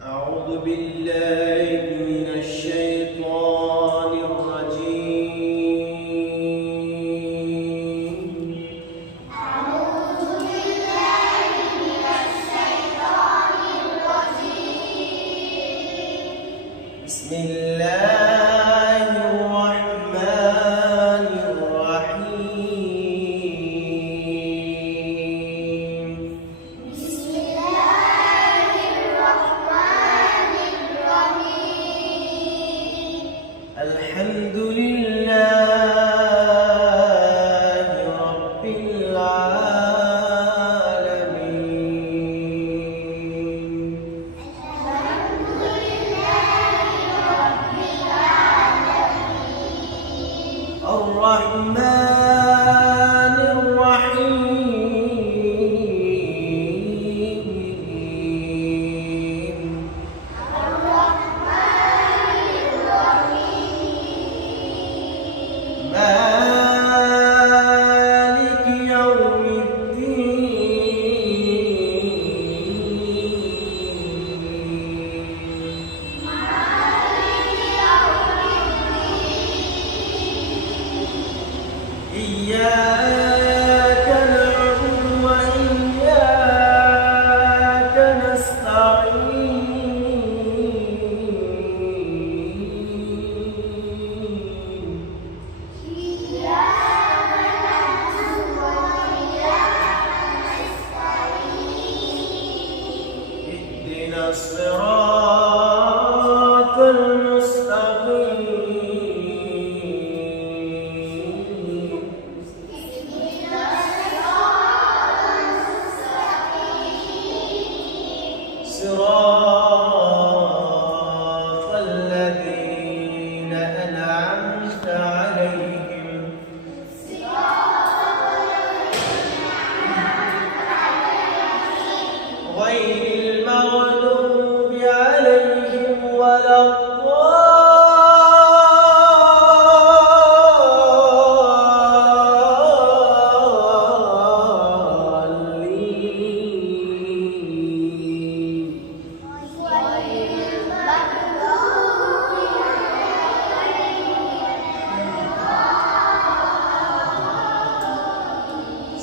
أعوذ بالله من الشيطان الرجيم. أعوذ بالله من الشيطان الرجيم. بسم الله الرحمن الرحيم. بسم الله الرحمن الرحيم. الحمد لله رب العالمين. الحمد لله رب العالمين. الرحمن الرحيم. الرحمن الرحيم. مالك يوم الدين. إياك نعبد وإياك نستعين. اهدنا الصراط المستقيم. صراط الذين أنعمت عليهم غير المغضوب عليهم ولا الضالين.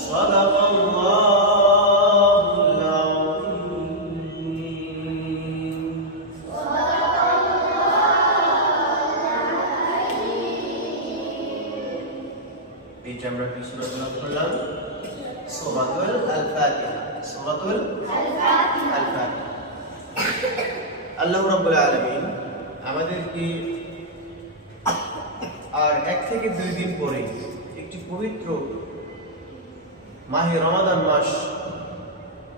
صدق الله العظيم. এই যে আমরা কি সূরা তেলাওয়াত করলাম? সূরাতুল আল-ফাতিহা। সূরাতুল আল-ফাতিহা। আল্লাহ রাব্বুল আলামিন আমাদেরকে আর 1 থেকে 2 দিন পরে একটি পবিত্র মাহে রমাদান মাস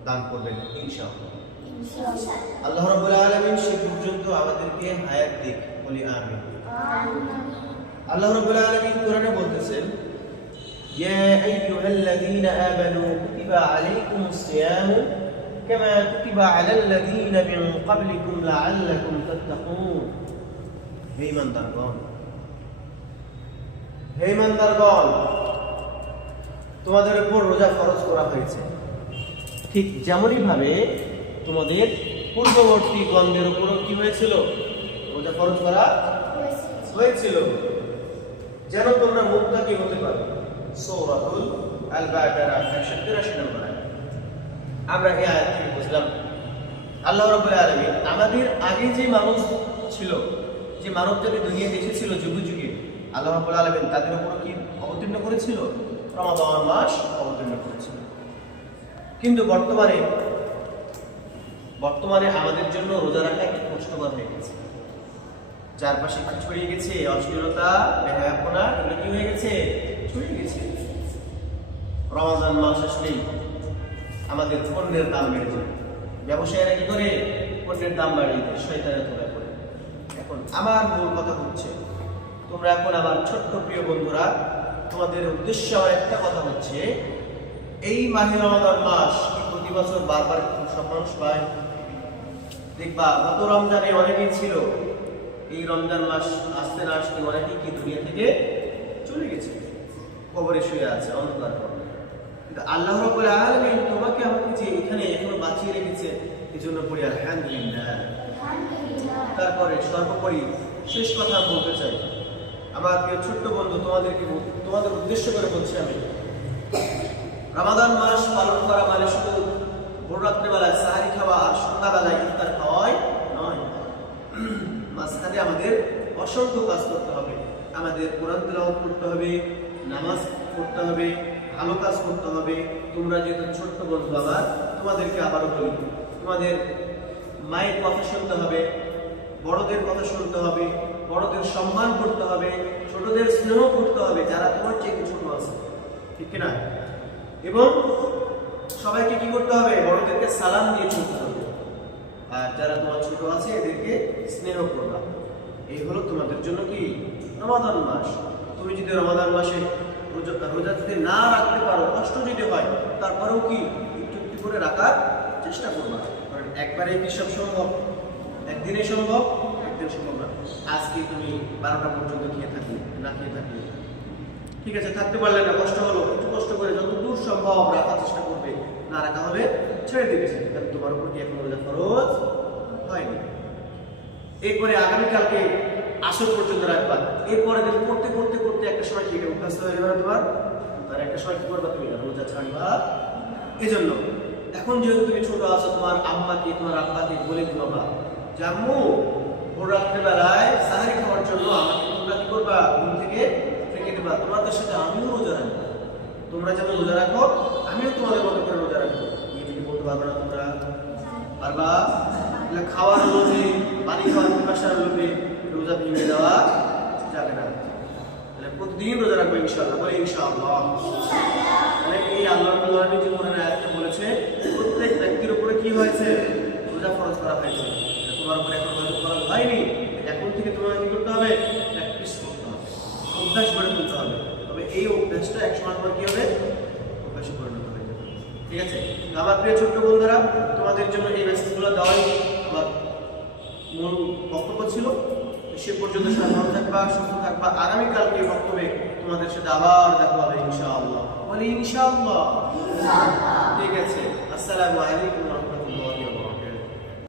দান করবেন ইনশাআল্লাহ। আল্লাহ রাব্বুল আলামিন সে পর্যন্ত আমাদেরকে হায়াত দিক, বলি আমিন। আল্লাহ রাব্বুল আলামিন কোরআনে বলতেছেন, ইয়া আইয়ুহাল্লাযীনা আমানু কুতিবা আলাইকুমুস সিয়ামু কামা কুতিবা আলাল্লাযীনা মিন ক্বাবলিকুম লাআল্লাকুম তাত্তাকুন। হে ঈমানদারগণ, হে ঈমানদারগণ, তোমাদের উপর রোজা ফরজ করা হয়েছে, ঠিক যেমনই ভাবে তোমাদের পূর্ববর্তী গণদের উপরও কি হয়েছিল? রোজা ফরজ করা হয়েছিল, যেন তোমরা মুত্তাকি হতে পারো। সূরাতুল আল-বাকারা 183 নম্বর আয়াত। আমরা এই আয়াত থেকে বুঝলাম আল্লাহ রাব্বুল আলামিন আমাদের আগে যে মানুষ ছিল, যে মানব জাতি দুনিয়াতে এসেছিল যুগে যুগে, আল্লাহ রাব্বুল আলামিন তাদের উপর কি অবতীর্ণ করেছিল? রমাদান মাস অবতীর্ণ করেছিল। কিন্তু বর্তমানে আমাদের জন্য রোজা রাখা একটু কষ্টকর হয়ে গেছে। চারপাশে কি ছড়িয়ে গেছে? অশ্লীলতা, বেহায়াপনা, এগুলো কি হয়ে গেছে? ছড়িয়ে গেছে। রমাদান মাস আসলেই আমাদের পণ্যের দাম বেড়ে যায়। ব্যবসায়ীরা কি করে? পণ্যের দাম বাড়িয়ে দেয়, শয়তানের ধোঁয়া পড়ে। এখন আমার মূল কথা হচ্ছে, তোমরা এখন আমার ছোট্ট প্রিয় বন্ধুরা, তোমাদের উদ্দেশ্য আমার একটা কথা হচ্ছে, এই মাহে রমাদান মাস কি প্রতি বছর বারবার সব মানুষ পায়? দেখবা গত রমজানে অনেকেই ছিল, এই রমজান মাস আসতে না আসতে অনেকেই কি দুনিয়া থেকে চলে গেছে, কবরে শুয়ে আছে অন্ধকার। কিন্তু আল্লাহ রাব্বুল আলামিন তোমাকে আমাকে যে এখানে এখনো বাঁচিয়ে রেখেছে, এই জন্য পড়ি আলহামদুলিল্লাহ। আলহামদুলিল্লাহ। তারপরে সর্বোপরি শেষ কথা বলতে চাই, আমার প্রিয় ছোট্ট বন্ধু, তোমাদের উদ্দেশ্য করে বলছি আমি, রমাদান মাস পালন করা মানে শুধু ভোর রাত্রেবেলায় সাহারি খাওয়া আর সন্ধ্যাবেলায় ইফতার খাওয়াই নয়। মাঝখানে আমাদের অসংখ্য কাজ করতে হবে। আমাদের কোরআন তেলাওয়াত করতে হবে, নামাজ পড়তে হবে, ভালো কাজ করতে হবে। তোমরা যেহেতু ছোট্ট বন্ধু আমার, তোমাদেরকে আবারও বলি, তোমাদের মায়ের কথা শুনতে হবে, বড়দের কথা শুনতে হবে, বড়দের সম্মান করতে হবে, ছোটদের স্নেহ করতে হবে যারা তোমার চেয়ে ছোট আছে, ঠিক কিনা? এবং সবাইকে কি করতে হবে? বড়দেরকে সালাম দিয়ে চলতে হবে, আর যারা তোমার ছোট আছে এদেরকে স্নেহ করবা। এই হলো তোমাদের জন্য কি রমাদান মাস। তুমি যদি রমাদান মাসে রোজা যদি না রাখতে পারো, কষ্ট যদি হয়, তারপরেও কি একটু একটু করে রাখার চেষ্টা করবা। কারণ একবারে কি সব সম্ভব? একদিনে সম্ভব? একদিন সম্ভব না। আজকে তুমি 12টা পর্যন্ত খেয়ে থাকলে, না খেয়ে থাকলে, ঠিক আছে, থাকতে পারলে না, কষ্ট হলো, একটু কষ্ট করে যতদূর সম্ভব রাখার চেষ্টা করবে। না রাখা হলে ছেড়ে দিবে, কারণ তোমার উপর কি এখন রোজা ফরজ হয়নি। এরপরে আগামীকালকে আসর পর্যন্ত রাখবা। এরপরে তুমি পড়তে পড়তে পড়তে একটা সময় কি অভ্যস্ত হয়ে যাবে তোমার, আর একটা সময় কি করবা? তুমি রোজা ছাড়বা। এই জন্য এখন যেহেতু তুমি ছোট আছো, তোমার আম্মাকে তোমার আব্বাকে বলে দিবা যে আম্মু ভোর রাত্রেবেলায় সাহারি খাওয়ার জন্য আমাকে তোমরা কি করবা? ঘুম থেকে ডেকে দেবা। তোমাদের সাথে আমিও রোজা রাখবো, তোমরা যেমন রোজা রাখো আমিও তোমাদের মতো করে রোজা রাখবো। এই বলতে পারবে না তোমরা? পারবা? খাওয়ার লোভে, পানি খাওয়ার পিপাসার লোভে রোজা ভেঙে দেওয়া যাবে না। তাহলে প্রতিদিন রোজা রাখবো ইনশাআল্লাহ। বলে ইনশাআল্লাহ। মানে এই আল্লাহ যে মনে আয়াতটা বলেছে, প্রত্যেক ব্যক্তির উপরে কি হয়েছে? রোজা ফরজ করা হয়েছে। তোমার উপরে এখন হয়তো ফরজ হয়নি, এখন থেকে তোমাকে কি করতে হবে? প্র্যাকটিস করতে হবে, অভ্যাস গড়ে তুলতে হবে। তবে এই অভ্যাসটা এক সময় পর কি হবে? অভ্যাসে পরিণত হয়ে যাবে। ঠিক আছে? আমার প্রিয় ছোট্ট বন্ধুরা, তোমাদের জন্য এই মেসেজগুলো দেওয়াই আমার মূল বক্তব্য ছিল। সে পর্যন্ত সবাই ভালো থাকবা, সুস্থ থাকবা। আগামীকালকে বক্তব্যে তোমাদের সাথে আবার দেখা হবে ইনশাআল্লাহ। বলি ইনশাআল্লাহ। ঠিক আছে, আসসালামু আলাইকুম।